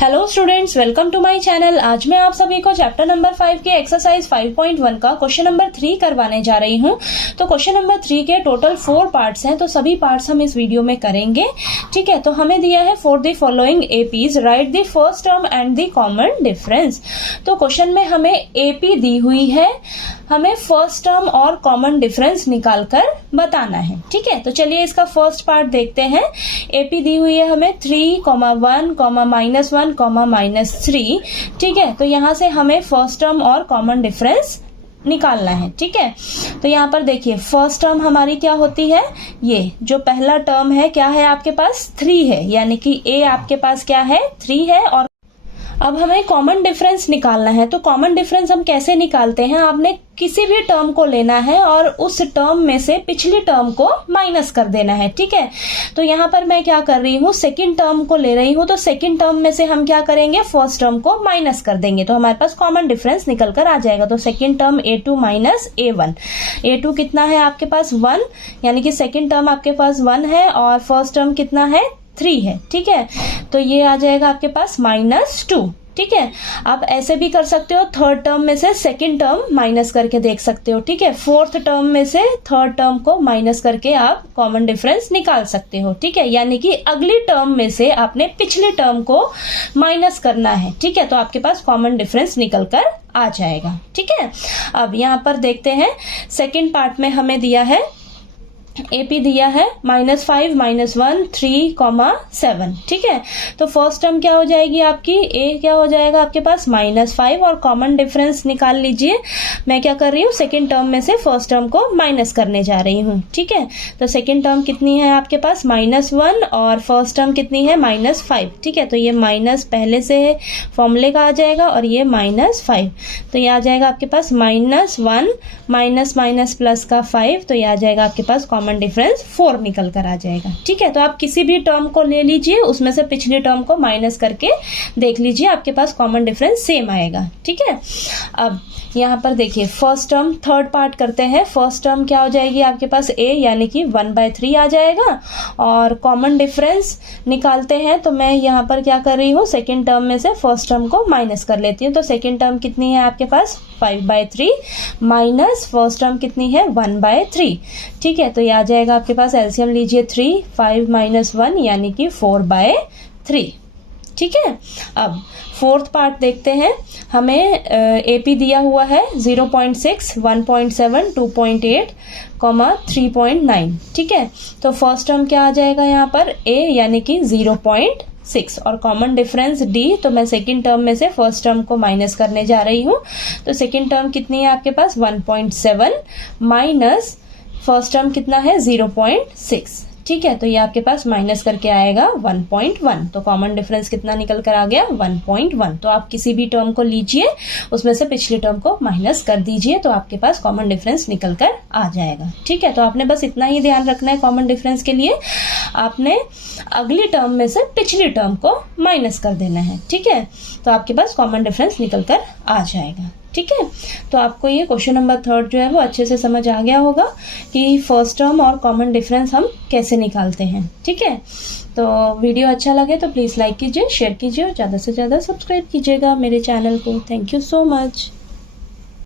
Hello students, welcome to my channel. आज मैं आप सभी को चैप्टर नंबर 5 के एक्सरसाइज 5.1 का क्वेश्चन नंबर 3 करवाने जा रही हूँ। तो क्वेश्चन नंबर 3 के टोटल 4 पार्ट्स हैं, तो सभी पार्ट्स हम इस वीडियो में करेंगे। ठीक है, तो हमें दिया है for the following APs right the first term and the common difference. तो क्वेश्चन में हमें एपी दी हुई है, हमें फर्स्ट टर्म और कॉमन डिफरेंस निकाल कर बताना है। ठीक है, तो चलिए इसका फर्स्ट पार्ट देखते हैं। एपी दी हुई है हमें 3, -1, -1, -3। ठीक है, तो यहाँ से हमें फर्स्ट टर्म और कॉमन डिफरेंस निकालना है। ठीक है, तो यहाँ पर देखिए फर्स्ट टर्म हमारी क्या होती है, ये जो पहला टर्म है क्या है आपके पास 3 है, यानी कि ए आपके पास क्या है 3 है। और अब हमें कॉमन डिफरेंस निकालना है। तो कॉमन डिफरेंस हम कैसे निकालते हैं, आपने किसी भी टर्म को लेना है और उस टर्म में से पिछली टर्म को माइनस कर देना है। ठीक है, तो यहाँ पर मैं क्या कर रही हूँ, सेकंड टर्म को ले रही हूँ। तो सेकंड टर्म में से हम क्या करेंगे, फर्स्ट टर्म को माइनस कर देंगे, तो हमारे पास कॉमन डिफरेंस निकल कर आ जाएगा। तो second term a2 minus a1, a2 कितना है आपके पास 1, यानी कि सेकंड टर्म आपके पास 1 है और फर्स्ट टर्म कितना है 3 है। ठीक है, तो ये आ जाएगा आपके पास -2। ठीक है, आप ऐसे भी कर सकते हो, थर्ड टर्म में से सेकंड टर्म माइनस करके देख सकते हो। ठीक है, फोर्थ टर्म में से थर्ड टर्म को माइनस करके आप कॉमन डिफरेंस निकाल सकते हो। ठीक है, यानी कि अगली टर्म में से आपने पिछली टर्म को माइनस करना है। ठीक है, तो आपके पास कॉमन डिफरेंस निकल कर आ जाएगा। ठीक है, अब यहाँ पर देखते हैं सेकेंड पार्ट में हमें दिया है एपी दिया है -5, -1, 3, 7। ठीक है, तो फर्स्ट टर्म क्या हो जाएगी आपकी, ए क्या हो जाएगा आपके पास -5 और कॉमन डिफरेंस निकाल लीजिए। मैं क्या कर रही हूँ, सेकेंड टर्म में से फर्स्ट टर्म को माइनस करने जा रही हूँ। ठीक है, तो सेकेंड टर्म कितनी है आपके पास -1 और फर्स्ट टर्म कितनी है -5। ठीक है, तो ये माइनस पहले से फॉर्मूले का आ जाएगा और ये -5, तो ये आ जाएगा आपके पास -1 माइनस माइनस प्लस का 5, तो ये आ जाएगा आपके पास कॉमन डिफरेंस 4 निकल कर आ जाएगा। ठीक है, तो आप किसी भी टर्म को ले लीजिए, उसमें से पिछली टर्म को माइनस करके देख लीजिए, आपके पास कॉमन डिफरेंस सेम आएगा। ठीक है, अब यहाँ पर देखिए फर्स्ट टर्म थर्ड पार्ट करते हैं। फर्स्ट टर्म क्या हो जाएगी आपके पास a, यानी कि 1/3 आ जाएगा और कॉमन डिफरेंस निकालते हैं। तो मैं यहाँ पर क्या कर रही हूँ, सेकेंड टर्म में से फर्स्ट टर्म को माइनस कर लेती हूँ। तो सेकेंड टर्म कितनी है आपके पास 5/3 माइनस फर्स्ट टर्म कितनी है 1/3। ठीक है, तो ये आ जाएगा आपके पास, एलसीएम लीजिए 3, 5 - 1 यानी कि 4/3। ठीक है, अब फोर्थ पार्ट देखते हैं। हमें एपी दिया हुआ है 0.6, 1.7, 2.8, 3.9। ठीक है, तो फर्स्ट टर्म क्या आ जाएगा यहाँ पर ए, यानी कि 0.6 और कॉमन डिफरेंस डी। तो मैं सेकंड टर्म में से फर्स्ट टर्म को माइनस करने जा रही हूँ। तो सेकंड टर्म कितनी है आपके पास 1.7 माइनस फर्स्ट टर्म कितना है 0.6। ठीक है, तो ये आपके पास माइनस करके आएगा 1.1, तो कॉमन डिफरेंस कितना निकल कर आ गया 1.1। तो आप किसी भी टर्म को लीजिए, उसमें से पिछली टर्म को माइनस कर दीजिए, तो आपके पास कॉमन डिफरेंस निकल कर आ जाएगा। ठीक है, तो आपने बस इतना ही ध्यान रखना है कॉमन डिफरेंस के लिए, आपने अगली टर्म में से पिछली टर्म को माइनस कर देना है। ठीक है, तो आपके पास कॉमन डिफरेंस निकल कर आ जाएगा। ठीक है, तो आपको ये क्वेश्चन नंबर 3 जो है वो अच्छे से समझ आ गया होगा कि फर्स्ट टर्म और कॉमन डिफरेंस हम कैसे निकालते हैं। ठीक है, तो वीडियो अच्छा लगे तो प्लीज़ लाइक कीजिए, शेयर कीजिए और ज़्यादा से ज़्यादा सब्सक्राइब कीजिएगा मेरे चैनल को। Thank you so much.